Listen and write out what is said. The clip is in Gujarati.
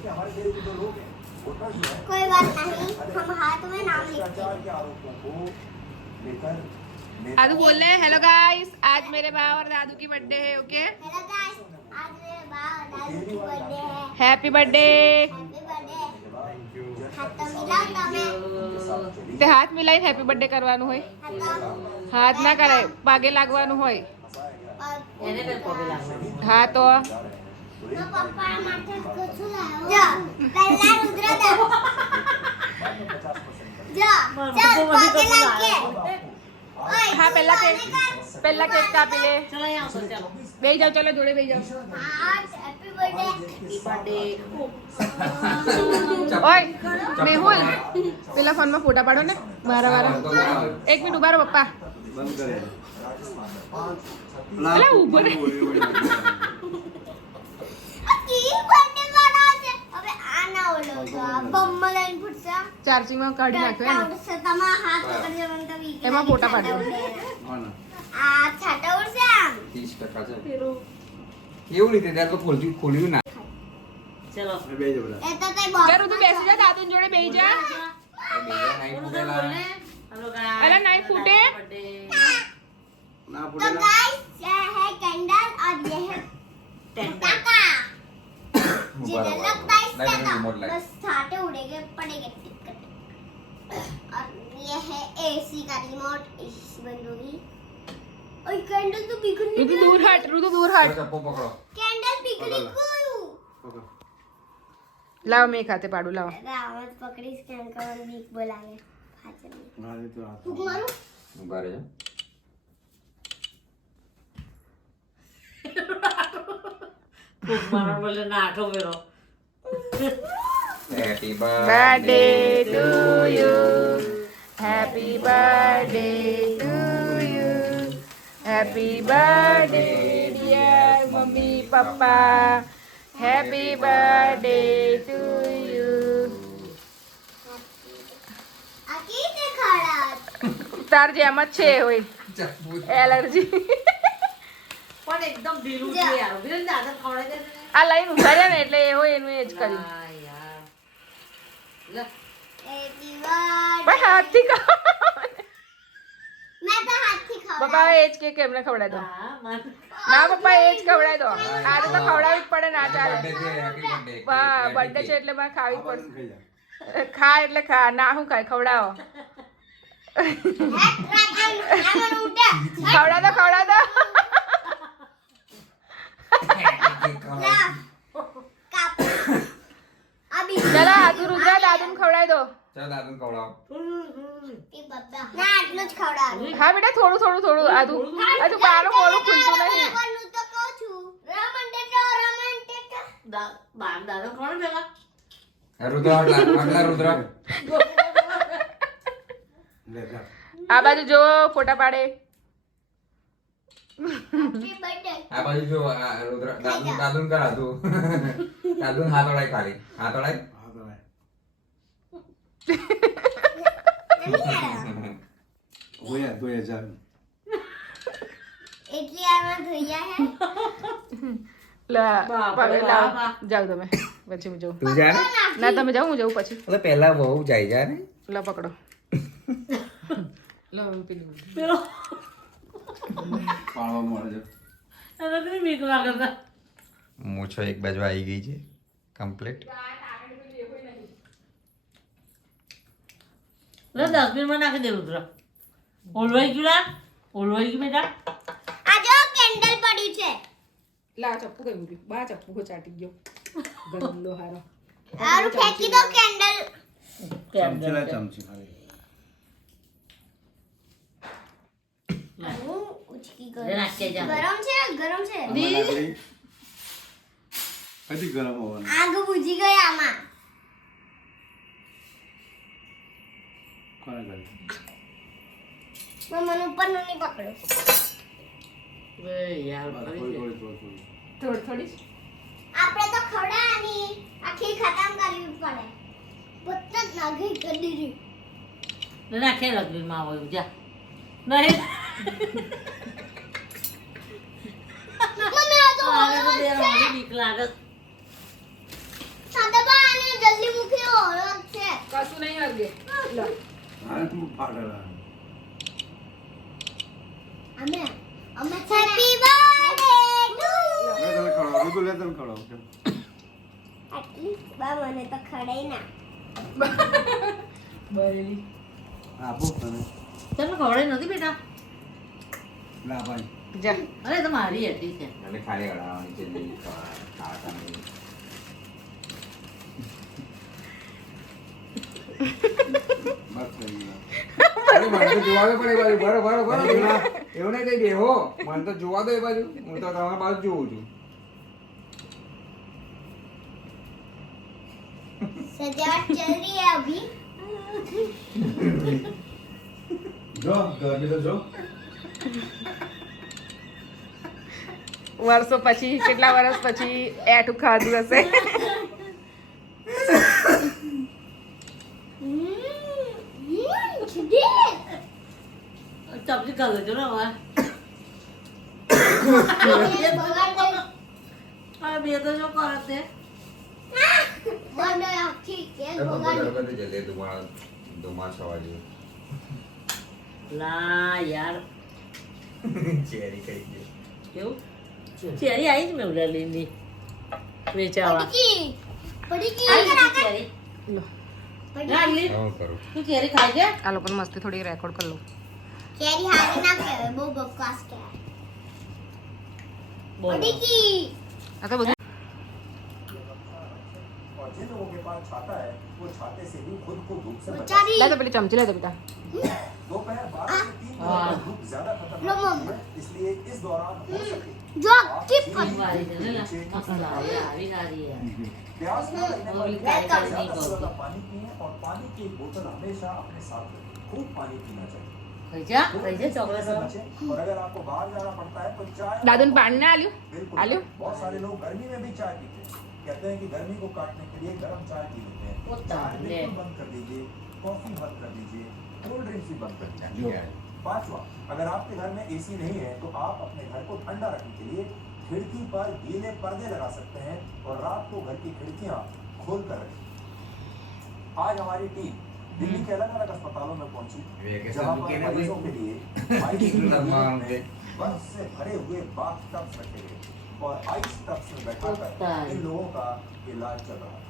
कोई बात नहीं, हम हाथ में नाम लिखते हैं। दादू बोल रहे हैं हेलो गाइस, आज मेरे बा और दादू की बर्थडे है। ओके, हेलो गाइस, आज मेरे बा और दादू की बर्थडे है। Happy birthday. Happy birthday. हाथ तो मिलाओ તમે તે હાથ મિલાઈને હેપી બર્થડે કરવાનું હોય, હાથ ના કરાય, પાગે લાગવાનું હોય। એને કઈ પગે લાગવાનું? હા તો તો પપ્પા માટે કશું લાવ્યો જો પહેલા રુદ્ર દા જો ચાલ પગે લાગે ઓય હા પહેલા કેક કાપી લે। ચલો અહીંયા આવતો ચાલો બેહી જાઓ, ચલો જોડે બેહી જાઓ। હા હેપી બર્થડે બર્થડે ઓય મેહુલ, પેલા ફોનમાં ફોટા પાડો ને મારા વાળા। એક મિનિટ ઉભા રહો પપ્પા। અલા ઊભો રે। કી બર્થડે બનાવ છે હવે આ ના ઓલો તો બમ્મ લઈને ફૂટશે ચાર્જિંગમાં કાઢી નાખ્યો ને, ઉડશે તમારા હાથ પકડજો મને તો વીક એમાં ફોટા પાડજો। આ છાટા ઉડશે આમ 30% છે એવું રીતે ત્યાં તો ખોલ્યું ના ચલો એ તો તઈ બોલ ચાલ તું બેસી જા, દાદુ જોડે બેહી જા। બીજા નહીં ફૂટેલા હેલો ગાઈસ અલા નહીં ફૂટે। ના तो ફૂટેલા गाइस ये है कैंडल और ये है पटाखा जिन्हें लगता है इससे ना बस छाटे उड़ेंगे पड़ेंगे टिक टिक। और ये है एसी का रिमोट इस बंद होगी और कैंडल तो बिगड़ने ऋतु दूर हट, ऋतु दूर हट। ચપ્પો પકડો कैंडल बिगड़ी पकड़ लो। क्यों પકડો લાવો મેં ખાતે પાડું, લાવો। रावत पकड़ी स्कैन का और बीक बोलागे फाचल મારી તો આ फूक मारो ઉભા રહેજો ખૂબ મારવા બોલે ના આટો મેરો happy birthday to you, happy birthday to you, happy birthday dear mummy papa, happy birthday to you. आकी से खड़ा તાર જેમ જ છે હોય એલર્જી। પણ એકદમ ઢીલું છે યાર વિરેન દાદા ખવડાવી દે ને આ લઈને ઉતાર્યા ને એટલે એ હોય એનું એ જ કર્યું। હા યાર લે हैप्पी बर्थडे પણ હાથથી ખાઓ। मैं तो हाथ से खाऊं પપ્પા એ જ કેક એમને ખવડાવી દો। હા મન ના પપ્પા એ જ ખવડાવી દો, આજે તો ખવડાવવી જ પડે, ના ચાલે। હા બર્થડે છે એટલે મારે ખાવી પડશે। ખા એટલે ખા, ના હું ખાય ખવડાવો। राजन उठा ખવડાવ દો, ખવડાવ દો। ला काप अभी ચલો આદુ રુદ્રા દાદુને ખવડાવી દો। ચાલ દાદુ ખવડાવો ये बब्बा ना आटलो ज खवડાવું હા બેટા થોડું થોડું થોડું આદુ, હજુ બારું મોડું ખુલતું નહીં। પણ તો કહું છું રોમેન્ટિક બાર દાદા કોણ ભેગા રુદ્ર આગલા રુદ્ર આ બાજુ જો ફોટા પાડે। હેપી બર્થડે આ બાજુ જો આ રુદ્ર દાદુ કરા તું દાદુ હાથ ઓળાય ખાલી હાથ ઓળાય હોયા 2000 એટલી આમાં ધોયા હે લા બાપરે પગે લાવો, બાપા। જાઓ તમે, પછી હું જાઉં। તું જા ને ના તમે જાઓ, હું જાઉં પછી। એટલે પહેલા બહુ જાય જા ને લા પકડો, લો પેલું પેલો પાડવા મળે છે એને બી બીક લાગે છે મૂછો એક બાજુ આવી ગઈ છે કમ્પ્લીટ લે ડસ્ટબિનમાં નાખી દે રુદ્ર ઓલવાઈ ગયું ના ઓલવાઈ ગયું બેટા આ જો કેન્ડલ પડ્યું છે લા ચપ્પુ કઈ મૂક્યું, બા ચપ્પુ કો ચાટી ગયો ગંદો હારો। આરું ફેંકી દો કેન્ડલ ચમચી લા ચમચી ખાલી હું ઉચકી લે ગયો નાખી જા ગરમ છે ગરમ છે હજી ગરમ હોવાનું આગ બુજી ગઈ આમાં કોને કરે મેં મને ઉપર નું નહીં પકડ્યો એ યાર થોડી થોડી થોડી થોડી થોડી આપણે તો ખવડાવવાની આખી ખતમ કરવી પડે પોતે નાગી કરી દીધી લે નાખે ડસ્ટબિનમાં આવ્યું જા નહીં મને આ તો આને તો બે રમણી બીક લાગે સાદા દે લો હા તું ફાટેલા અમે હેપી બર્થડે ટુ લે તને ખવડાવું તું લે તને ખવડાવું કેમ એટલીસ્ટ બા મને તો ખડાઈ ના બરેલી આપો તને તમે ખવડાવી નથી બેટા લા ભાઈ જા અરે તો મારી હતી છે એટલે ખાલી અડાવવાની છે નહીં ખાતા નહીં બસ થઈ ગયું અરે મને તો જોવા દો પણ એ બાજુ બરો એવું નહીં કઈ બેહો મને તો જોવા દો એ બાજુ હું તો તમારી બાજુ જોઉં છું सजावट चल रही है अभी જો ગરમી તો જો વર્ષો પછી કેટલા વર્ષ પછી એઠું ખાધું હશે छुट्टी ચમચી કરી દેજો ને હવે ये बगाड़ दे હવે બે તો શું કરે તે बंद है ठीक है बगाड़ दे ગણપતિ જલ્દી ધુમાર છવા જેવું લા યાર ચેરી કરી દે કેવું ચેરી આવી જ મેં ઉડાડેલી વેચાવા पड़ी की આવી ગઈ ચેરી લો ના લી હું કરું તું ચેરી ખાઈ છે આ લોકોને મસ્તી થોડી રેકોર્ડ કરી લઉં केरी हारी ना कहे वो बकवास क्या है બોલો पड़ी की આ તો બધું और जिन लोगों के पास छाता है वो छाते से भी खुद को धूप से बचा बेचारी લે તો પેલી ચમચી લે તો બેટા दोपहर 12 से 3 बजे तक धूप ज्यादा खतरनाक होती है इसलिए इस दौरान हो सके जो आप की सीढ़ी વાળી છે ને नीचे મસાલા આવી આવી સારી યાર प्यास न लगने पर और ज्यादा काली से नहीं ज्यादा करती। पानी पिए और पानी की एक बोतल हमेशा अपने साथ रखें खूब पानी पीना चाहिए ખાઈ જા ચોકલેટ से बचें और अगर आपको बाहर जाना पड़ता है तो चाय દાદુને પાણી ના આલ્યું बिल्कुल आलू? बहुत सारे लोग गर्मी में भी चाय पीते हैं कहते हैं कि गर्मी को काटने के लिए गर्म चाय पी लेते हैं वो चाय ताले। बिल्कुल बंद कर दीजिए कॉफी बंद कर दीजिए कोल्ड ड्रिंक्स भी बंद कर ठीक दीजिए है। पांचवा अगर आपके घर में एसी नहीं है तो आप अपने घर को ठंडा रखने के लिए खिड़की पर गीले पर्दे लगा सकते हैं और रात को घर की खिड़कियां खोल कर रखें आज हमारी टीम दिल्ली के अलग अलग अस्पतालों में पहुंची वेकेशन जहां रुके पर ना मरीजों के लिए आईसीयू लंबा में होंगे। बर्फ से भरे हुए बाथ टब्स रखे गए और आइस टब्स में बैठाकर होता है। इन लोगों का इलाज चल रहा है